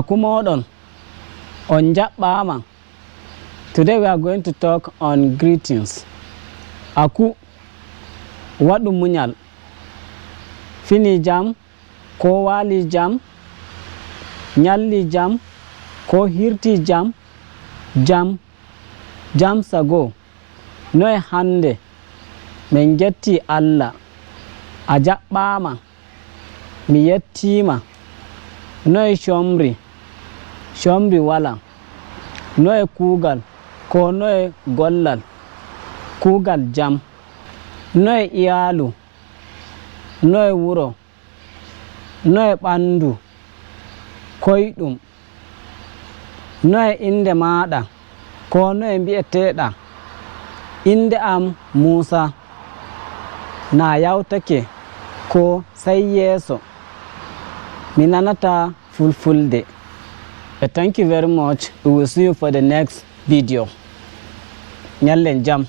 Akumodon on jaɓɓama. Today we are going to talk on greetings. Aku waɗu muñal. Fini jam ko wali jam, nyalli jam ko hirti jam, jam sago. Noy hande min jetti Allah. A jaɓɓama, mi yettima. Noy shomri wala. Noy kugal ko noy gollal, kugal jam. Noy iyalu, noy wuro, noy ɓandu, koyɗum. Noy inde maɗa ko noy mbi'eteɗa. Inde am Musa. Na yawtake ko sai yeso. Mi nanata fulfulde. Thank you very much. We will see you for the next video. Nyallen jam.